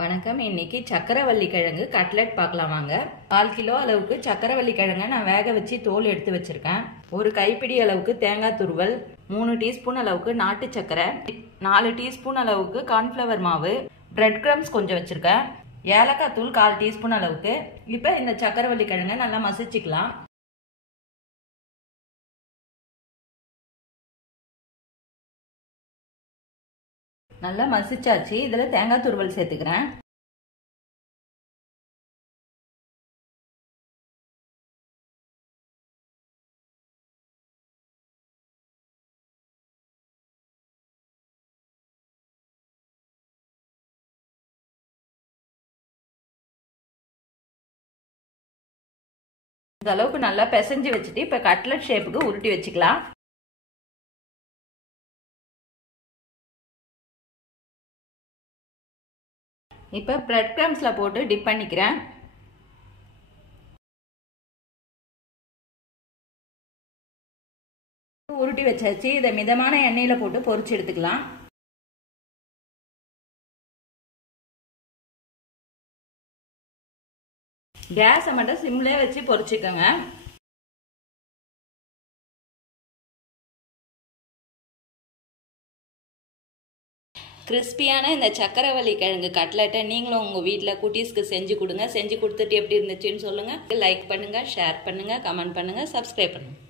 வணக்கம். இன்னைக்கு சக்கரவள்ளி கிழங்கு கட்லெட் பார்க்கலாம் வாங்க. 1/4 கிலோ அளவுக்கு சக்கரவள்ளி கிழங்க நான் வேக வச்சு தோல் எடுத்து வச்சிருக்கேன். ஒரு கைப்பிடி அளவுக்கு தேங்காய் துருவல், 3 டீஸ்பூன் அளவுக்கு நாட்டு சக்கரை, 4 டீஸ்பூன் அளவுக்கு கார்ன்ஃப்ளவர் மாவு, பிரெட் கிரம்ஸ் கொஞ்சம் வச்சிருக்கேன், ஏலக்காய் தூள் 1/4 டீஸ்பூன் அளவுக்கு. இப்போ இந்த சக்கரவள்ளி கிழங்க நல்லா மசிச்சுக்கலாம். நல்லா மசிச்சாச்சு. இதுல தேங்காய் துருவல் சேர்த்துக்கிறேன். இந்த அளவுக்கு நல்லா பிசைஞ்சு வச்சுட்டு இப்ப கட்லெட் ஷேப்புக்கு உருட்டி வச்சுக்கலாம். இப்ப பிரெட் கிரம்ஸ்ல போட்டு டிப் பண்ணிக்கிறேன். உருட்டி வச்சாச்சு. இதை மிதமான எண்ணெயில போட்டு பொரிச்சு எடுத்துக்கலாம். கேஸை மட்டும் சிம்லே வச்சு பொரிச்சுக்கோங்க. கிறிஸ்பியான இந்த சக்கரவள்ளி கிழங்கு கட்லெட்டை நீங்களும் உங்கள் வீட்டில் குட்டீஸ்க்கு செஞ்சு கொடுங்க. செஞ்சு கொடுத்துட்டு எப்படி இருந்துச்சுன்னு சொல்லுங்கள். லைக் பண்ணுங்கள், ஷேர் பண்ணுங்கள், கமெண்ட் பண்ணுங்கள், சப்ஸ்கிரைப் பண்ணுங்கள்.